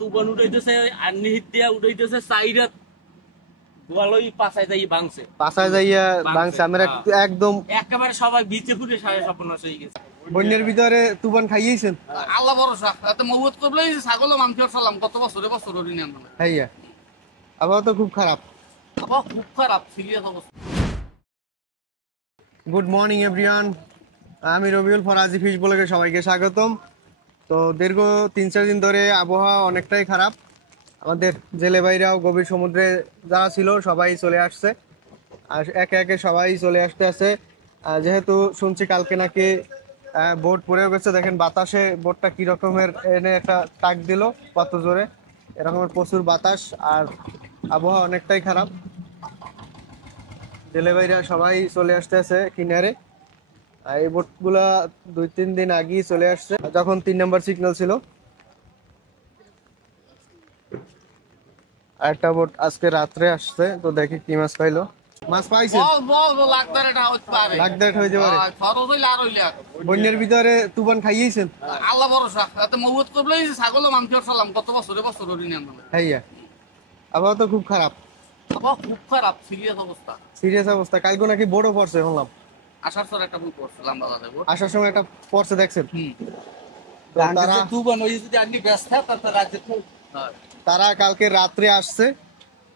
তুবন উঠাইতেছে আর নিহিত দিয়া উঠাইতেছে সাইরাত গোয়ালই পাছায় যাই ভাঙছে পাছায় যাইয়া ভাঙছে আমরা একদম একেবারে সবাই বিচে ফুটে সাড়ে সর্বনাশ হয়ে গেছে। বন্যার ভিতরে তুফান খাইয়েছেন আল্লাহ ভরসা এত মহুত করলেই ছাগল মাংসের সালাম কত বছরে বছর নিয়ে আনলাম। হ্যাঁ আবহাওয়া তো খুব খারাপ, আবহাওয়া খুব খারাপ, সিরিয়াস অবস্থা। গুড মর্নিং এভরিওয়ান, আমি রবিউল ফরাজি ফিশ ব্লগে সবাইকে স্বাগতম। তো দীর্ঘ 3-4 দিন ধরে আবহাওয়া অনেকটাই খারাপ। আমাদের জেলে ভাইরাও গভীর সমুদ্রে যারা ছিল সবাই চলে আসছে, আর একে একে সবাই চলে আসতে আছে। যেহেতু শুনছি কালকে নাকি বোট পড়েও গেছে, দেখেন বাতাসে বোটটা কি রকমের এনে একটা টাক দিল কত জোরে, এরকমের প্রচুর বাতাস আর আবহাওয়া অনেকটাই খারাপ। জেলে ভাইরা সবাই চলে আসতে আছে কিনারে। এই বোটগুলা 2-3 দিন আগেই চলে আসছে যখন 3 নম্বর সিগন্যাল ছিল। আরেকটা বোট আজকে রাত্রে আসছে, তো দেখি কি মাছ পাইলো। মাছ পাইছে বন্যার ভিতরে তুফান খাইয়েছেন আল্লাহ ভরসা এত মহুত করলেই ছাগল মাংসের সালাম কত বছরে বছর নিয়ে আনলাম। হ্যাঁ আবহাওয়া তো খুব খারাপ, আবহাওয়া খুব খারাপ, সিরিয়াস অবস্থা। সিরিয়াস অবস্থা। কালকে নাকি বোটও পড়ছে শুনলাম, আসার সময় একটা বুক করছিলাম দাদা, আসার সময় একটা পড়ছে দেখছেন। তারা কালকে রাত্রে আসছে,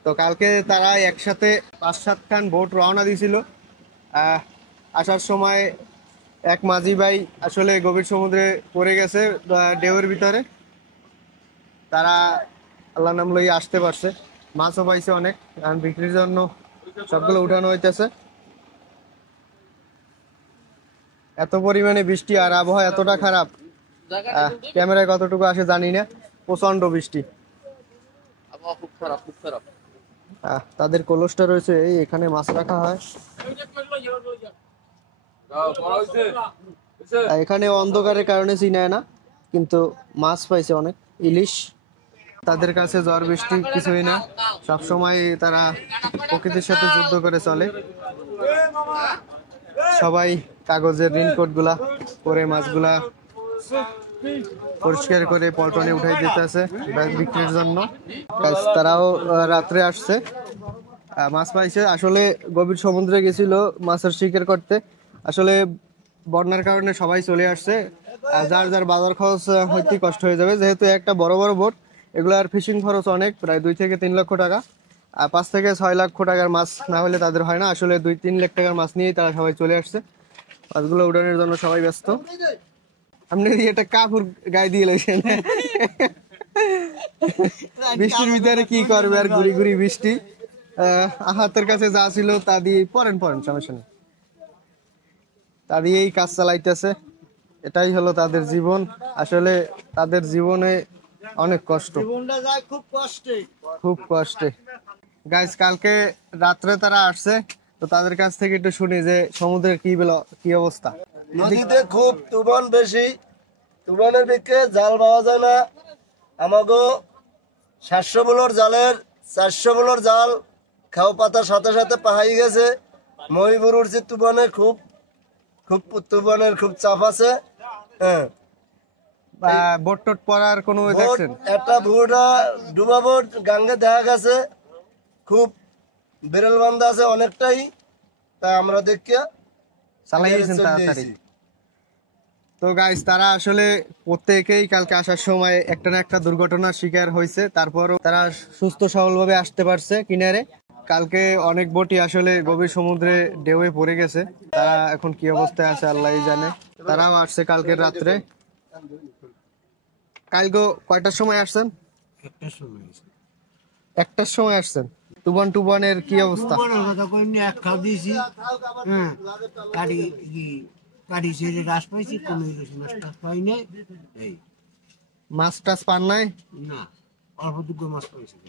তো কালকে তারা একসাথে 5-7 খান বোট রওনা দিয়েছিল। আসার সময় এক মাঝি ভাই আসলে গভীর সমুদ্রে পড়ে গেছে ঢেউয়ের ভিতরে, তারা আল্লাহ নাম লই আসতে পারছে। মাছও পাইছে অনেক, কারণ বিক্রির জন্য সবগুলো উঠানো হইতেছে। এত পরিমাণে বৃষ্টি আর আবহাওয়া এতটা খারাপ, ক্যামেরায় কতটুকু আসে জানি না, প্রচন্ড বৃষ্টি, আবহাওয়া খুব খারাপ, খুব খারাপ। তাদের কলসটা রয়েছে এখানে মাছ রাখা হয়। এখানে অন্ধকারের কারণে চিনায় না, কিন্তু মাছ পাইছে অনেক, ইলিশ। তাদের কাছে ঝড় বৃষ্টি কিছুই না, সবসময় তারা প্রকৃতির সাথে যুদ্ধ করে চলে। সবাই কাগজের রেইনকোট গুলা পরে মাছগুলা পরিষ্কার করে পল্টনে উঠাই দিতেছে বিক্রির জন্য। তারাও রাত্রে আসছে, মাছ পাইছে। আসলে গভীর সমুদ্রে গেছিল মাছের শিকার করতে, আসলে বন্যার কারণে সবাই চলে আসছে। যার যার বাজার খরচ হইতে কষ্ট হয়ে যাবে, যেহেতু একটা বড় বড় বোট, এগুলার ফিশিং খরচ অনেক, প্রায় 2 থেকে 3 লক্ষ টাকা। আর 5 থেকে 6 লক্ষ টাকার মাছ না হলে তাদের হয় না। আসলে 2-3 লাখ টাকার মাছ নিয়েই তারা সবাই চলে আসছে, মাছগুলো উঠানোর জন্য সবাই ব্যস্ত। আপনি একটা কাপড় গায়ে দিয়ে লইছেন, বৃষ্টির ভিতরে কি করবে আর, ঘুরি ঘুরি বৃষ্টি। হাতের কাছে যা ছিল তা দিয়ে পরেন সমস্যা নেই, তা দিয়েই কাজ চালাইতেছে। এটাই হলো তাদের জীবন। আসলে তাদের জীবনে অনেক কষ্ট, খুব কষ্টে। গাইস কালকে রাত্রে তারা আসছে, তো তাদের কাছ থেকে একটু শুনি যে সমুদ্রের কি অবস্থা। নদীতে খুব তুফান বেশি, তুফানের দিকে জাল পাওয়া যায় না। আমাগো 700 বোলর জালের 400 বোলর জাল খাও পাতার সাথে সাথে পাহাই গেছে। মহিপুর উঠছে তুফানে, খুব খুব তুফানের খুব চাপ আছে। হ্যাঁ, বোট টোট পড়ার কোনো দেখছেন? একটা ভুটা ডুবা বোট গাঙ্গে দেখা গেছে, খুব বেরেল বান্ধা আছে অনেকটাই, তাই আমরা দেখিয়া চালাইয়েছেন তাড়াতাড়ি। তো গাইস তারা আসলে প্রত্যেকেই কালকে আসার সময় একটা না একটা দুর্ঘটনার শিকার হয়েছে, তারপরও তারা সুস্থ সবলভাবে আসতে পারছে কিনারে। কালকে অনেক বোটই আসলে গভীর সমুদ্রে ঢেউয়ে পড়ে গেছে, তারা এখন কি অবস্থায় আছে আল্লাহই জানে। তারাও আসছে কালকে রাত্রে। কালকে কয়টার সময় আসছেন? 1টার সময় আসছেন। টুবানের কি অবস্থা? মাছ টাছ পান নাই?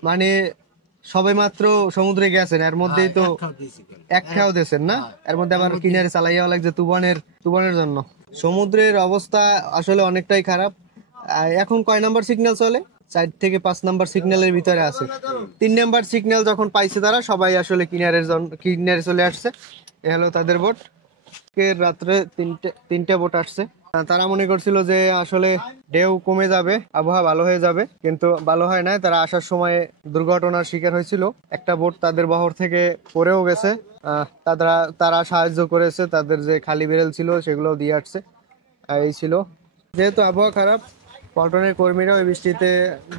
মানে সবে মাত্র সমুদ্রে গেছেন, এর মধ্যেই তো এক খাও দিয়েছেন না, এর মধ্যে আবার কিনারে চালাইয়া লাগছে তুফানের জন্য। সমুদ্রের অবস্থা আসলে অনেকটাই খারাপ। এখন কয় নাম্বার সিগন্যাল চলে? 4 থেকে 5 নাম্বার সিগন্যালের ভিতরে আছে। 3 নাম্বার সিগন্যাল যখন পাইছে তারা সবাই আসলে কিনারে চলে আসছে। এ হলো তাদের বোট। রাত্রে 3টে বোট আসছে। তারা মনে করছিল যে আসলে ঢেউ কমে যাবে, আবহাওয়া ভালো হয়ে যাবে, কিন্তু ভালো হয় না। তারা আসার সময় দুর্ঘটনার শিকার হয়েছিল। একটা বোট তাদের বহর থেকে পড়েও গেছে। তারা সাহায্য করেছে, তাদের যে খালি বেরেল ছিল সেগুলো দিয়ে আসছে। এই ছিল। যেহেতু আবহাওয়া খারাপ, পল্টনের কর্মীরা ওই বৃষ্টিতে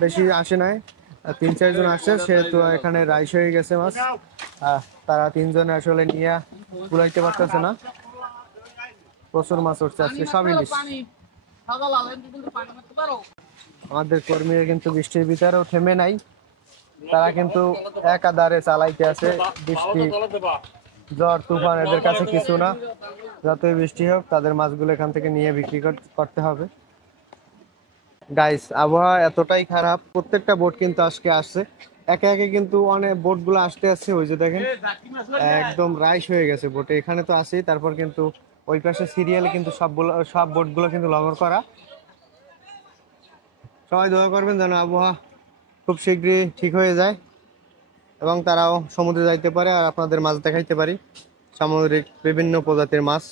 বেশি আসে নাই, 3-4 জন আসছে, সেহেতু এখানে রাইস হয়ে গেছে মাছ। তারা 3 জনে আসলে নিয়ে কুলাইতে পারতেছে না। প্রচুর মাছ উঠছে আজকে, সব ইলিশ। আমাদের কর্মীরা কিন্তু বৃষ্টির ভিতরেও থেমে নাই, তারা কিন্তু একাধারে চালাইতে আছে। বৃষ্টি, ঝড় তুফান এদের কাছে কিছু না। যতই বৃষ্টি হোক তাদের মাছগুলো এখান থেকে নিয়ে বিক্রি করতে হবে। গাইস, আবহাওয়া এতটাই খারাপ, প্রত্যেকটা বোট কিন্তু আজকে আসছে একে একে, কিন্তু অনেক বোটগুলো আসতে আসছে। ওই যে দেখেন একদম রাইস হয়ে গেছে বোটে, এখানে তো আছেই, তারপর কিন্তু ওই পাশে সিরিয়ালে কিন্তু সব বোটগুলো কিন্তু লগর করা। সবাই দোয়া করবেন যেন আবহাওয়া খুব শীঘ্রই ঠিক হয়ে যায় এবং তারাও সমুদ্রে যাইতে পারে আর আপনাদের মাছ দেখাইতে পারি, সামুদ্রিক বিভিন্ন প্রজাতির মাছ।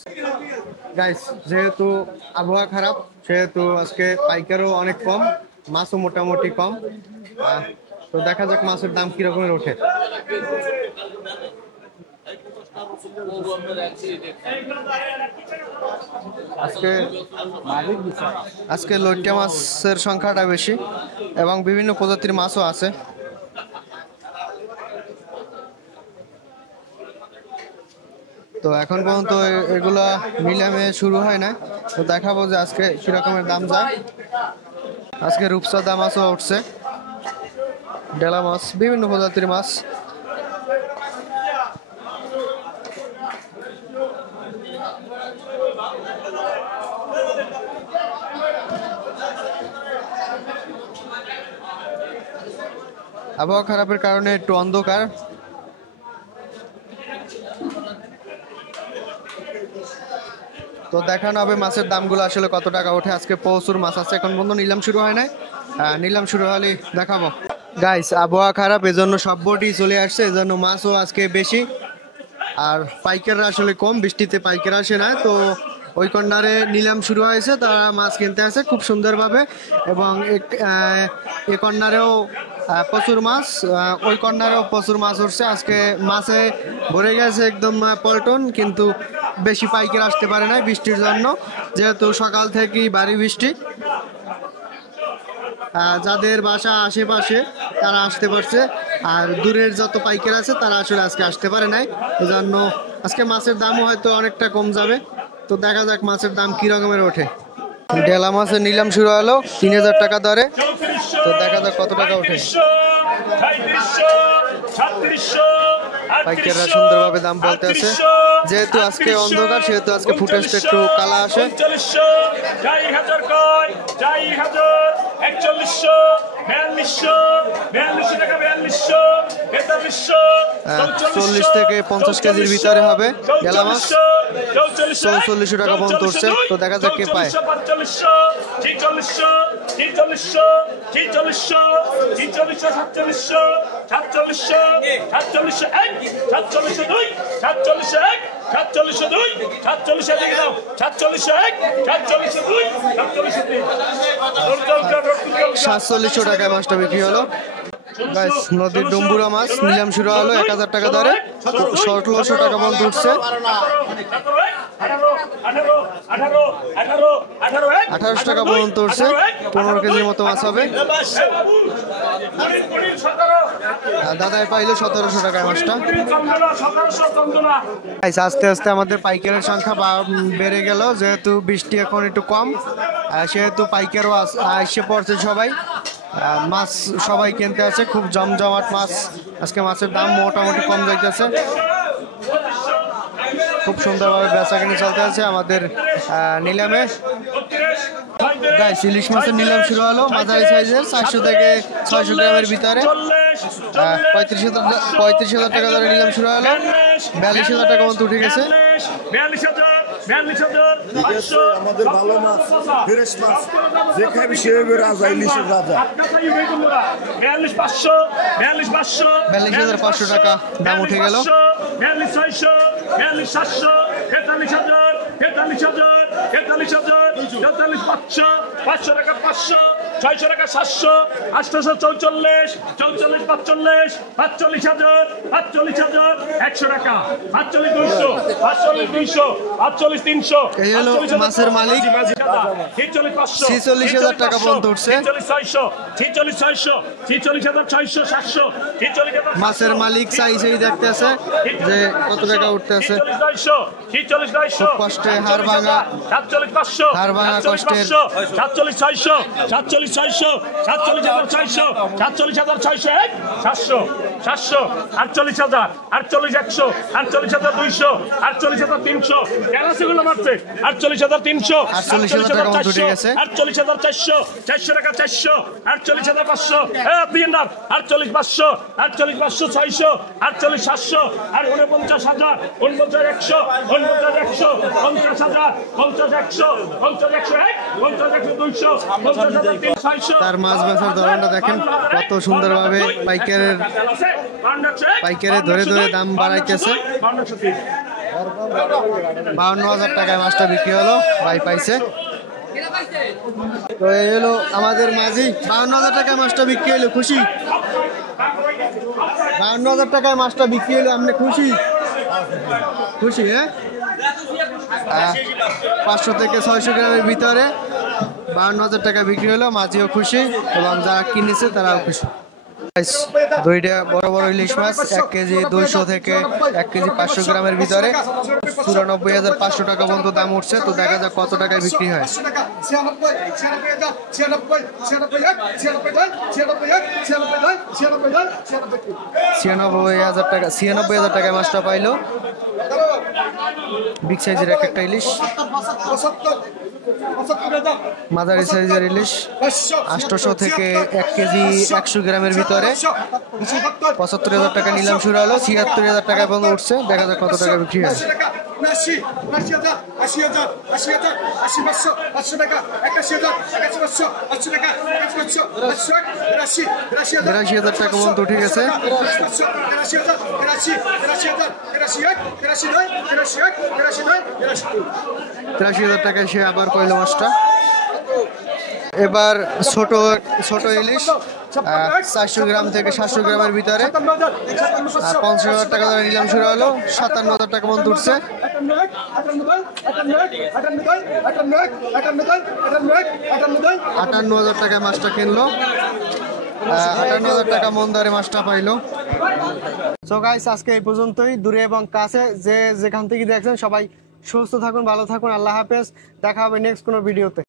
গাইস, যেহেতু আবহাওয়া খারাপ সেহেতু আজকে পাইকারও অনেক কম, মাছও মোটামুটি কম। তো দেখা যাক মাছের দাম কিরকমের ওঠে। আজকে লইট্টা মাছের সংখ্যাটা বেশি এবং বিভিন্ন প্রজাতির মাছও আছে। তো এখন পর্যন্ত এগুলা নিলামে শুরু হয় না, তো দেখাবো যে আজকে কিরকমের দাম যায়। আজকে রূপচাঁদা মাছও উঠছে, ডেলা মাছ, বিভিন্ন প্রজাতির মাছ। আবহাওয়া খারাপের কারণে একটু অন্ধকার। তো দেখানো হবে মাছের দামগুলো আসলে কত টাকা ওঠে। আজকে প্রচুর মাছ আছে, এখন পর্যন্ত নিলাম শুরু হয় নাই, নিলাম শুরু হলে দেখাবো। গাইস, আবহাওয়া খারাপ, এজন্য সব বোটই চলে আসছে, এজন্য মাছও আজকে বেশি। আর পাইকাররা আসলে কম, বৃষ্টিতে পাইকার আসে না, তো ওই কর্নারে নিলাম শুরু হয়েছে, তারা মাছ কিনতে আসে খুব সুন্দরভাবে। এবং এ কর্নারেও প্রচুর মাছ, ওই কর্নারেও প্রচুর মাছ উঠছে। আজকে মাছে ভরে গেছে একদম পল্টন, কিন্তু বেশি পাইকার আসতে পারে না বৃষ্টির জন্য, যেহেতু সকাল থেকেই ভারী বৃষ্টি। যাদের বাসা আশেপাশে তারা আসতে পারছে, আর দূরের যত পাইকার আছে তারা আসলে আজকে আসতে পারে নাই, এজন্য আজকে মাছের দামও হয়তো অনেকটা কম যাবে। তো দেখা যাক মাছের দাম কি রকমের ওঠে। ডেলা মাছের নিলাম শুরু হলো 3000 টাকা দরে, তো দেখা যাক কত টাকা ওঠে। পাইকাররা সুন্দরভাবে দাম বলতে আছে, যেহেতু আজকে অন্ধকার সেহেতু আজকে ফুটেজটা একটু কালা আসে। 40 থেকে 50 কেজির ভিতরে হবে গেলা মাছ, 4400 টাকা পর্যন্ত উঠছে। তো দেখা যাক কে পায়। 4700 টাকায় মাছটা বিক্রি হলো। নদীর ডম্বুরা মাছ নিলাম শুরু হলো 1000 টাকা দরে, 1700 টাকা পর্যন্ত উঠছে। 1800 টাকা পর্যন্ত উঠছে, 15 কেজির মতো মাছ হবে। দাদাই পাইলো 1700 টাকায় মাছটা। আস্তে আস্তে আমাদের পাইকারের সংখ্যা বেড়ে গেল, যেহেতু বৃষ্টি এখন একটু কম, সেহেতু পাইকারও এসে পড়ছে সবাই, মাছ সবাই কিনতে আছে, খুব জমজমাট মাছ। আজকে মাছের দাম মোটামুটি কম যাইতেছে, খুব সুন্দরভাবে বেচা কিনে চলতে আছে আমাদের নিলামে। ইলিশ মাছের নিলাম শুরু হলো মাঝারি সাইজের, 400 থেকে 600 গ্রামের ভিতরে। 35,000 টাকা ধরে নিলাম শুরু হলো, 42,000 টাকা পর্যন্ত উঠে গেছে। আমাদের ভালো মাছ, ফ্রেশ মাছ, যে খাবি সে রাজা, ইলিশের রাজা। 42,500 টাকা দাম উঠে গেল। 42,600, 42,700, 43,000, 43,000, 43,000, 43,500, 500 টাকা 500, 600 টাকা 700, 844, 44, 45, 45,000, 45,000, 100 টাকা, 45,200, 45,200, 45,300, এই হলো মাছের মালিক। 46,000 টাকা পর্যন্ত উঠছে। 46,600, 700, মাছের মালিক চাইছেই দেখতেছে যে কত টাকা উঠতে আছে। খুব কষ্টে হাড় ভাঙা কষ্টের 47,600, 47,600, 47,600, 47,600, 700, 700, 48,000, 48,100, 48,200, 48,300, ক্যালাসিগুলো মারছে 48,300, 48,000 টাকা মতো উঠে গেছে। 48,400, 400 টাকা 400, 48,500, আপনি এন্ডার 48,500, 48,500, 600, 48,700, আর 49,000, 49,100, 49,100, 50,000, 50,100, 50,100, 50,100, 200, 50,300, তার মাছ বেচার ধরনটা দেখেন কত সুন্দরভাবে পাইকারের ধরে ধরে দাম বাড়াইতেছে। 52,000 টাকায় মাছটা বিক্রি হলো, ভাই পাইছে। তো এই হলো আমাদের মাঝি, 52,000 টাকায় মাছটা বিক্রি হলো, খুশি? 52,000 টাকায় মাছটা বিক্রি হলো, আপনি খুশি? খুশি, হ্যাঁ? 500 থেকে 600 গ্রামের ভিতরে 52,000 টাকা বিক্রি হলো, মাঝিও খুশি এবং যারা কিনেছে তারাও খুশি। দুইটা বড় বড় ইলিশ মাছ 1 কেজি 200 থেকে 1 কেজি 500 গ্রামের ভিতরে 94,500 টাকা পর্যন্ত দাম উঠছে। তো দেখা যাক কত টাকায় বিক্রি হয়। 96,000 টাকা, 96,000 টাকায় মাছটা পাইলো। বিগ সাইজের একটা ইলিশ, মাঝারি সাইজের ইলিশ 800 থেকে 1 কেজি 100 গ্রামের ভিতরে 75,000 টাকা নিলাম শুরু হলো, 76,000 টাকা পর্যন্ত উঠছে। দেখা যাক কত টাকা বিক্রি হয়। 83,000 টাকা পর্যন্ত উঠে গেছে। 83,000 টাকায় সে আবার কইলো মাছটা। এবার ছোট ইলিশ 400 গ্রাম থেকে 700 গ্রামের ভিতরে 50,000 টাকা ধরে নিলাম শুরু হলো, 57,000 টাকা পর্যন্ত উঠছে। 58,000 টাকায় মাছটা কিনলো, 58,000 টাকা মন দরে মাছটা পাইলো। সো গাইস, আজকে এই পর্যন্তই। দূরে এবং কাছে যে যেখান থেকে দেখছেন সবাই সুস্থ থাকুন, ভালো থাকুন, আল্লাহ হাফেজ। দেখা হবে নেক্সট কোনো ভিডিওতে।